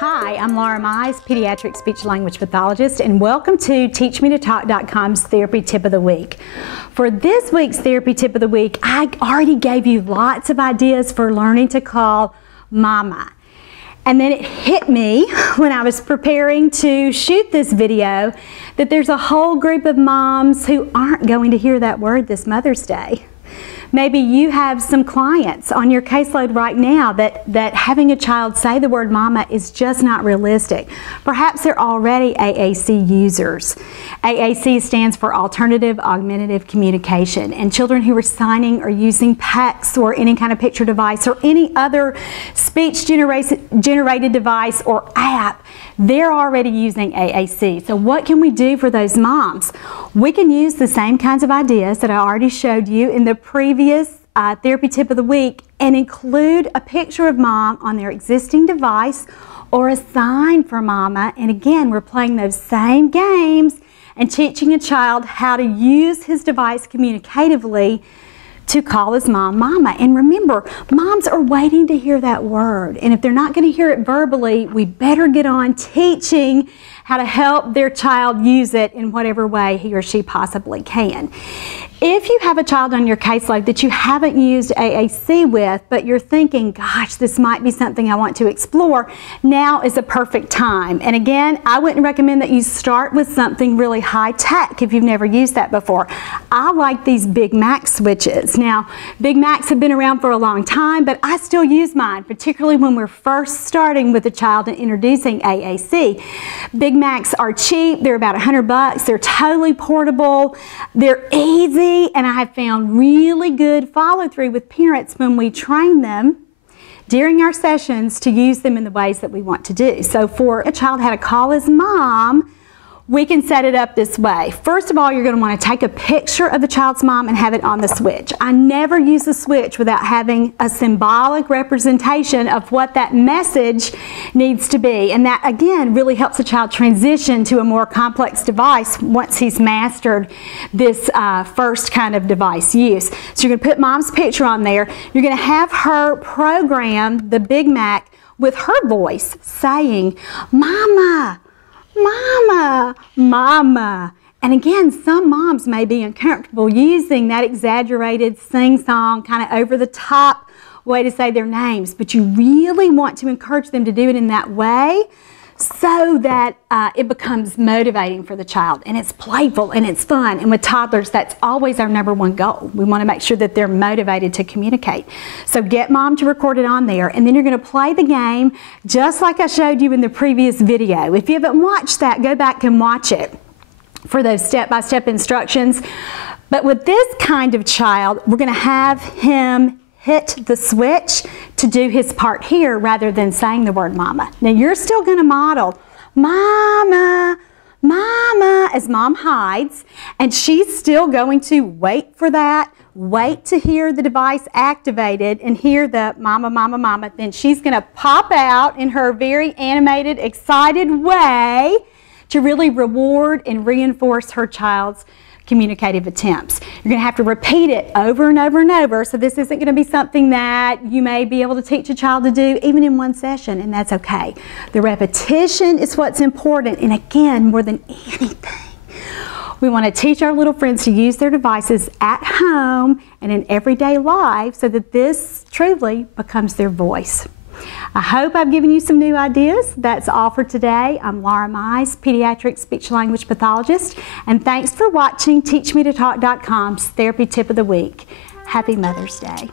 Hi, I'm Laura Mize, pediatric speech-language pathologist, and welcome to TeachMeToTalk.com's Therapy Tip of the Week. For this week's Therapy Tip of the Week, I already gave you lots of ideas for learning to call Mama. And then it hit me when I was preparing to shoot this video that there's a whole group of moms who aren't going to hear that word this Mother's Day. Maybe you have some clients on your caseload right now that having a child say the word mama is just not realistic. Perhaps they're already AAC users. AAC stands for Alternative Augmentative Communication, and children who are signing or using PACs or any kind of picture device or any other speech generated device or app, they're already using AAC. So what can we do for those moms? We can use the same kinds of ideas that I already showed you in the previous Therapy Tip of the Week and include a picture of mom on their existing device or a sign for mama. And again, we're playing those same games and teaching a child how to use his device communicatively to call his mom mama. And remember, moms are waiting to hear that word. And if they're not going to hear it verbally, we better get on teaching how to help their child use it in whatever way he or she possibly can. If you have a child on your caseload that you haven't used AAC with, but you're thinking, gosh, this might be something I want to explore, now is a perfect time. And again, I wouldn't recommend that you start with something really high tech if you've never used that before. I like these Big Macs switches. Now, Big Macs have been around for a long time, but I still use mine, particularly when we're first starting with a child and introducing AAC. Big Macs are cheap. They're about $100. They're totally portable. They're easy. And I have found really good follow-through with parents when we train them during our sessions to use them in the ways that we want to do. So for a child how to call his mom, we can set it up this way. First of all, you're going to want to take a picture of the child's mom and have it on the switch. I never use the switch without having a symbolic representation of what that message needs to be. And that, again, really helps the child transition to a more complex device once he's mastered this first kind of device use. So you're going to put mom's picture on there. You're going to have her program the Big Mac with her voice saying, Mama, Mama, Mama. And again, some moms may be uncomfortable using that exaggerated sing-song, kind of over-the-top way to say their names, but you really want to encourage them to do it in that way so that it becomes motivating for the child, and it's playful and it's fun. And with toddlers, that's always our #1 goal. We want to make sure that they're motivated to communicate. So get mom to record it on there, and then you're going to play the game just like I showed you in the previous video. If you haven't watched that, go back and watch it for those step-by-step instructions. But with this kind of child, we're going to have him hit the switch to do his part here rather than saying the word mama. Now you're still going to model mama, mama as mom hides, and she's still going to wait for that, wait to hear the device activated and hear the mama, mama, mama. Then she's going to pop out in her very animated, excited way to really reward and reinforce her child's communicative attempts. You're going to have to repeat it over and over and over, so this isn't going to be something that you may be able to teach a child to do even in one session, and that's okay. The repetition is what's important, and again, more than anything, we want to teach our little friends to use their devices at home and in everyday life so that this truly becomes their voice. I hope I've given you some new ideas. That's all for today. I'm Laura Mize, pediatric speech-language pathologist, and thanks for watching TeachMeToTalk.com's Therapy Tip of the Week. Happy Mother's Day.